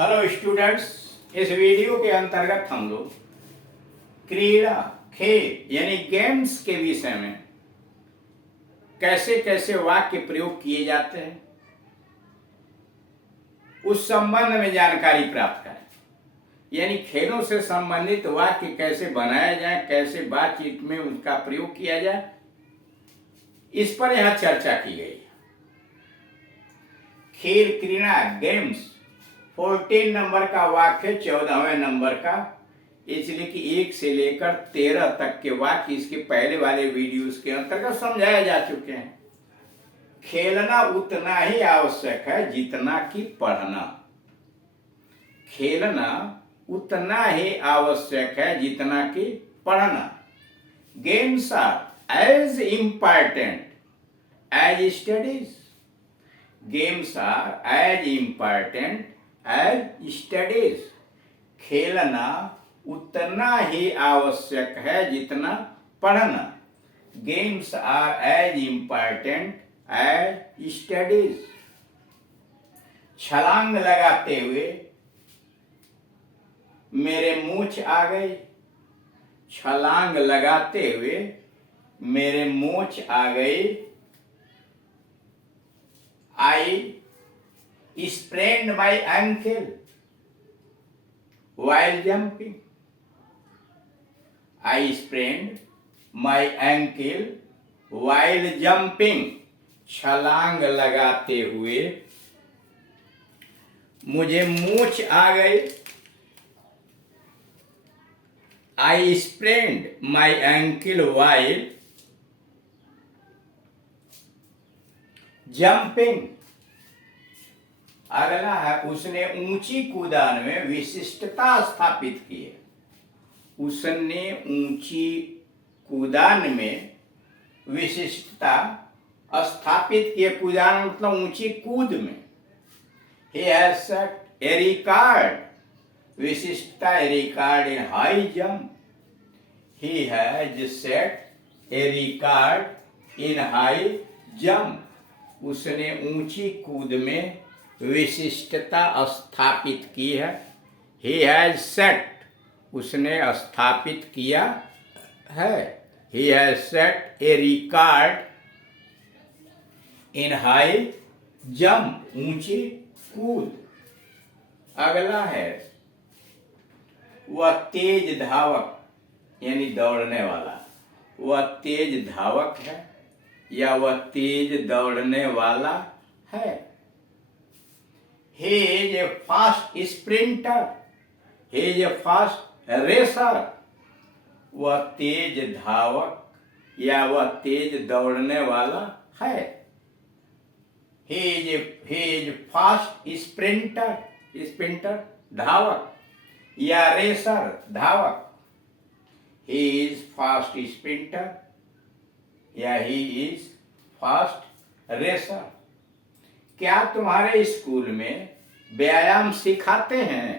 Hello students, इस video के अंतर्गत हम लोग क्रीड़ा खेल यानी गेम्स के विषय में कैसे कैसे वाक्य प्रयोग किए जाते हैं उस संबंध में जानकारी प्राप्त करें। यानी खेलों से संबंधित वाक्य कैसे बनाया जाए, कैसे बातचीत में उसका प्रयोग किया जाए, इस पर यहाँ चर्चा की गई है। खेल क्रीड़ा गेम्स 14 नंबर का वाक्य 14वें नंबर का, इसलिए कि 1 से लेकर 13 तक के वाक्य इसके पहले वाले वीडियोस के अंतर्गत समझाए जा चुके हैं। खेलना उतना ही आवश्यक है जितना कि पढ़ना। खेलना उतना ही आवश्यक है जितना कि पढ़ना। Games are as important as studies. Games are as important as studies. खेलना उतना ही आवश्यक है जितना पढ़ना। Games are as important as studies. छलांग लगाते हुए मेरे मूंछ आ गई। छलांग लगाते हुए मेरे मूंछ आ गई। I sprained my ankle while jumping. I sprained my ankle while jumping. छलांग लगाते हुए मुझे मूंछ आ गई। I sprained my ankle while jumping. अगला है, उसने ऊंची कूदान में विशिष्टता स्थापित की है। उसने ऊंची कूदान में विशिष्टता स्थापित की है। कूदान मतलब ऊंची कूद में। He has set a record. विशिष्टता a record in high jump. He has set a record in high jump. उसने ऊंची कूद में विशिष्टता स्थापित की है। He has set, उसने स्थापित किया है। He has set a record in high jump, ऊंची कूद। अगला है, वह तेज धावक यानी दौड़ने वाला। वह तेज धावक है या वह तेज दौड़ने वाला है। He is a fast sprinter. He is a fast racer. वह तेज धावक या वह तेज दौड़ने वाला है। He is fast sprinter. Sprinter धावक या रेसर धावक। He is fast sprinter या he is fast racer. क्या तुम्हारे स्कूल में व्यायाम सिखाते हैं?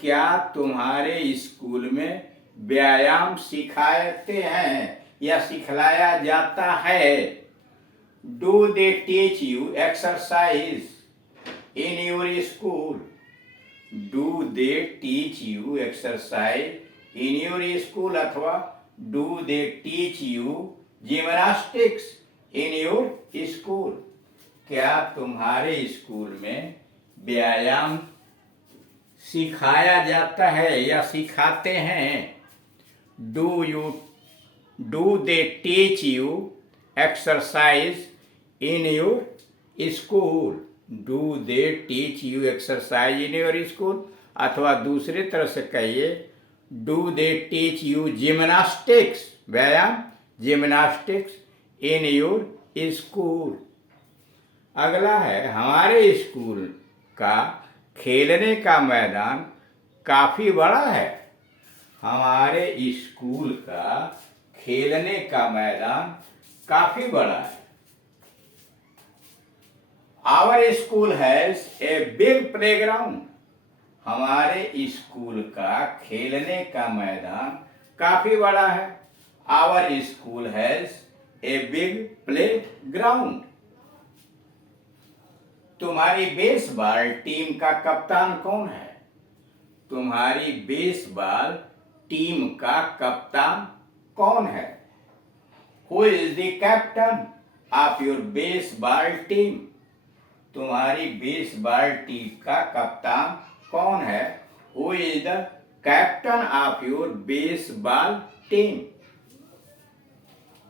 क्या तुम्हारे स्कूल में व्यायाम सिखाते हैं या सिखलाया जाता है? Do they teach you exercise in your school? Do they teach you exercise in your school? अथवा do they teach you gymnastics in your school? क्या तुम्हारे स्कूल में व्यायाम सिखाया जाता है या सिखाते हैं? Do they teach you exercise in your school? Do they teach you exercise in your school? अथवा दूसरे तरह से कहिए, do they teach you gymnastics, व्यायाम gymnastics in your school? अगला है, हमारे स्कूल का खेलने का मैदान काफी बड़ा है। हमारे स्कूल का खेलने का मैदान काफी बड़ा है। Our school has a big playground. हमारे स्कूल का खेलने का मैदान काफी बड़ा है। Our school has a big playground. तुम्हारी बेसबॉल टीम का कप्तान कौन है? तुम्हारी बेसबॉल टीम का कप्तान कौन है? Who is the captain of your baseball team? तुम्हारी बेसबॉल टीम का कप्तान कौन है? Who is the captain of your baseball team?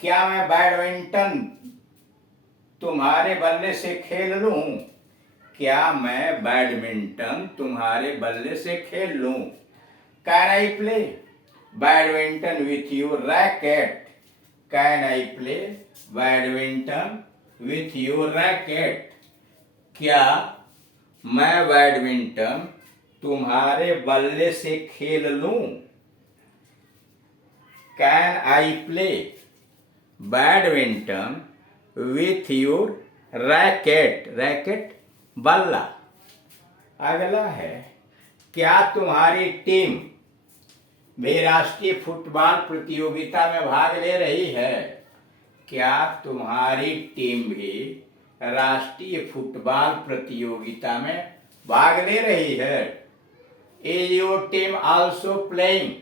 क्या मैं बैडमिंटन तुम्हारे बल्ले से खेल लूं? क्या मैं बैडमिंटन तुम्हारे बल्ले से खेल लूं? Can I play badminton with your racket? Can I play badminton with your racket? क्या मैं बैडमिंटन तुम्हारे बल्ले से खेल लूं? Can I play badminton with your racket? Racket बल्ला। अगला है, क्या तुम्हारी टीम भी राष्ट्रीय फुटबॉल प्रतियोगिता में भाग ले रही है? क्या तुम्हारी टीम भी राष्ट्रीय फुटबॉल प्रतियोगिता में भाग ले रही है? Is your team also playing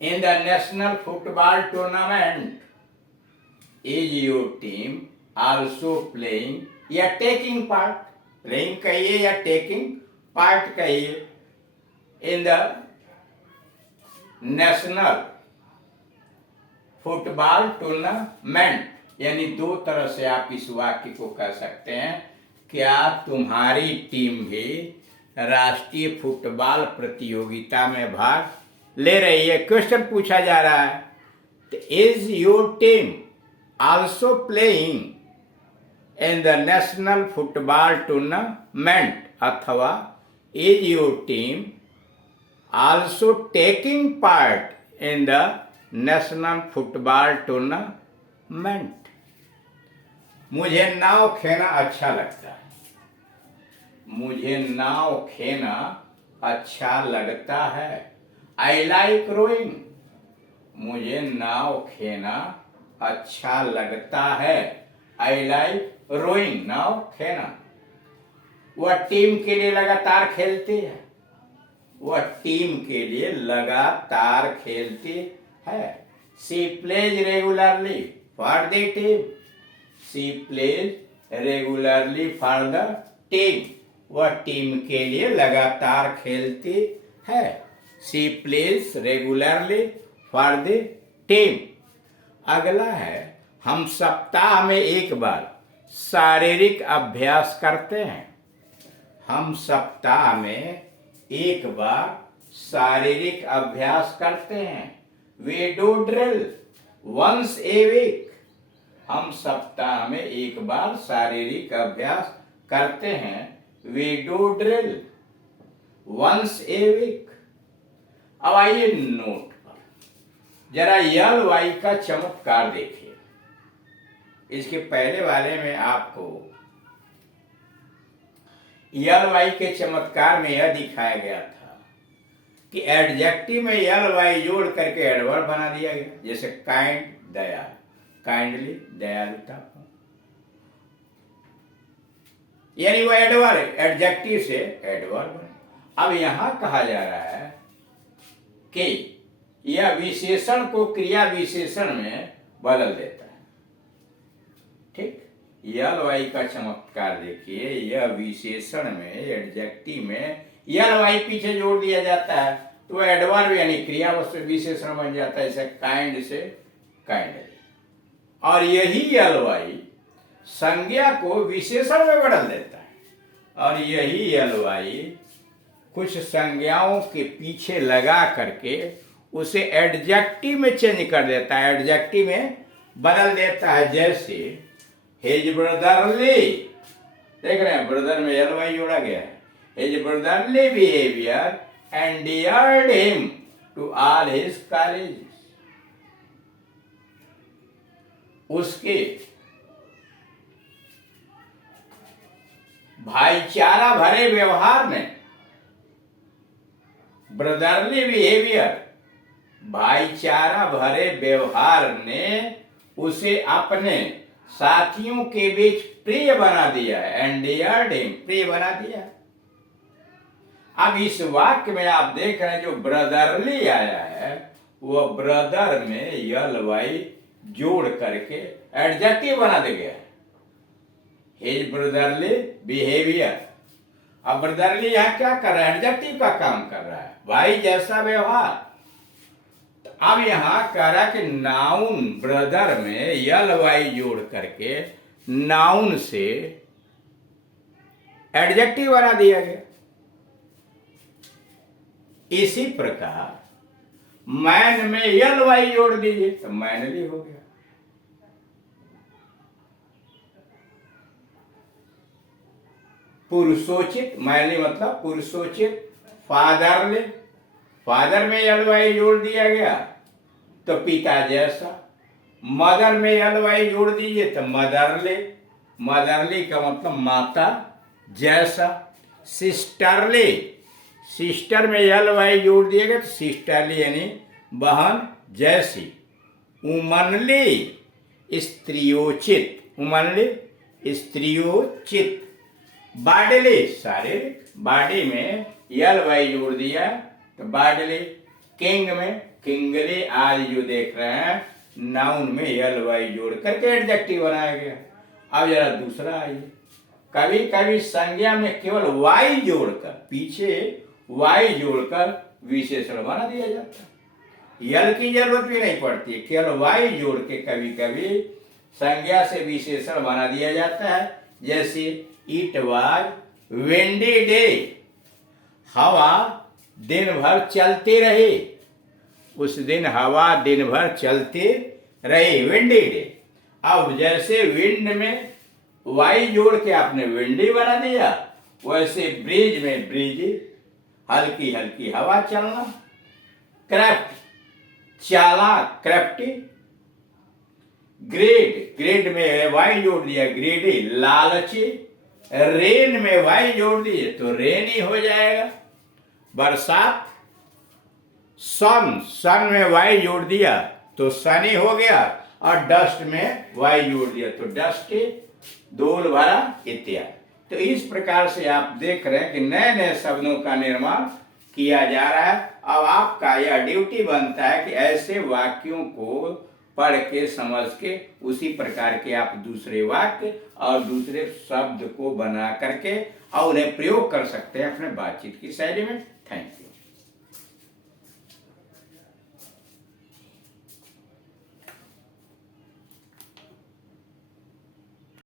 in the national football tournament? Is your team also playing या taking part? playing कहिए या taking part कहिए in the national football tournament? यानी दो तरह से आप इस वाक्य को कह सकते हैं। क्या तुम्हारी टीम भी राष्ट्रीय फुटबॉल प्रतियोगिता में भाग ले रही है? क्वेश्चन पूछा जा रहा है। Is your team also playing in the national football tournament? अथवा is your team also taking part in the national football tournament? मुझे नाव खेना अच्छा लगता है। मुझे नाव खेना अच्छा लगता है। I like rowing. मुझे नाव खेना अच्छा लगता है। आई लाइक रोइंग, नाव खेना। वह टीम के लिए लगातार खेलती है। वह टीम के लिए लगातार खेलती है। She plays regularly for the team. She plays regularly for the team. वह टीम के लिए लगातार खेलती है। She plays regularly for the team. अगला है, हम सप्ताह में एक बार शारीरिक अभ्यास करते हैं। हम सप्ताह में एक बार शारीरिक अभ्यास करते हैं। We do drill once a week. हम सप्ताह में एक बार शारीरिक अभ्यास करते हैं। We do drill once a week. अब आइए नोट पर जरा यल वाई का चमत्कार देखिए। इसके पहले वाले में आपको यल वाई के चमत्कार में यह दिखाया गया था कि एडजेक्टिव में यल वाई जोड़ करके एडवर्ब बना दिया गया। जैसे काइंड, दयालु, काइंडली, दयालुता, यानी वो एडवर्ब, एडजेक्टिव से एडवर्ब बना। अब यहां कहा जा रहा है कि यह विशेषण को क्रिया विशेषण में बदल देता है। ठीक, यल वाई का चमत्कार देखिए। यह विशेषण में, एडजेक्टिव में यल वाई पीछे जोड़ दिया जाता है तो एडवर्ब यानी क्रिया विशेषण बन जाता है। जैसे काइंड से काइंडली। और यही यल वाई संज्ञा को विशेषण में बदल देता है। और यही यल वाई कुछ संज्ञाओं के पीछे लगा करके उसे एडजेक्टिव में चेंज कर देता है, एडजेक्टिव में बदल देता है। जैसे हिज ब्रदरली, देख रहे हैं ब्रदर में यल वाई जोड़ा गया है। His brotherly behaviour endeared him to all his college. उसके भाईचारा भरे व्यवहार ने, ब्रदरली बिहेवियर, भाईचारा भरे व्यवहार ने उसे अपने साथियों के बीच प्रिय बना दिया है, एंडियर्ड हिम, प्रिय बना दिया है। अब इस वाक्य में आप देख रहे हैं जो ब्रदरली आया है वो ब्रदर में यल वाई जोड़ करके एडजेक्टिव बना दे गया है, हिज ब्रदरली बिहेवियर। अब ब्रदरली यहां क्या कर रहा है, एडजेक्टिव का काम कर रहा है, भाई जैसा व्यवहार। तो अब यहां कह रहा है कि नाउन ब्रदर में यल वाई जोड़ करके नाउन से एडजेक्टिव बना दिया गया। इसी प्रकार मैन में यल वाई जोड़ दीजिए तो मैनली हो गया। पुरुषोचित, मैनली मतलब पुरुषोचित। फादरली, फादर में यल वाई जोड़ दिया गया तो पिता जैसा। मदर में यल वाई जोड़ दीजिए तो मदरली, मदरली का मतलब माता जैसा। सिस्टरली, सिस्टर में यल वाई जोड़ दिया गया तो सिस्टरली यानी बहन जैसी। उमनली स्त्रियोचित, उमनली स्त्रियोचित। बाडली शारीरिक, बॉडी में यल वाई जोड़ दिया तो बाडली। किंग में किंगली, आज जो देख रहे हैं नाउन में यल वाई जोड़ करके एडजेक्टिव बनाया गया। अब जरा दूसरा आइए, कभी कभी संज्ञा में केवल वाई जोड़कर, पीछे वाई जोड़कर विशेषण बना दिया जाता है, यल की जरूरत भी नहीं पड़ती है, केवल वाई जोड़ के कभी कभी संज्ञा से विशेषण बना दिया जाता है। जैसे इट वाज विंडी डे, हवा दिन भर चलती रही, उस दिन हवा दिन भर चलती रही, विंडी डे। अब जैसे विंड में वाई जोड़ के आपने विंडी बना दिया, वैसे ब्रिज में ब्रिज, हल्की हल्की हवा चलना। क्राफ्ट चालाक, क्राफ्टी। ग्रेड, ग्रेड में वाई जोड़ दिया ग्रेडी, लालची। रेन में वाई जोड़ दिए तो रेनी हो जाएगा, बरसात। सन, सन में वाई जोड़ दिया तो सनी हो गया, और डस्ट में वाई जोड़ दिया तो डस्टी, धूल भरा इत्यादि। तो इस प्रकार से आप देख रहे हैं कि नए नए शब्दों का निर्माण किया जा रहा है। अब आपका यह ड्यूटी बनता है कि ऐसे वाक्यों को पढ़ के समझ के उसी प्रकार के आप दूसरे वाक्य और दूसरे शब्द को बना करके और उन्हें प्रयोग कर सकते हैं अपने बातचीत की शैली में। Thank you.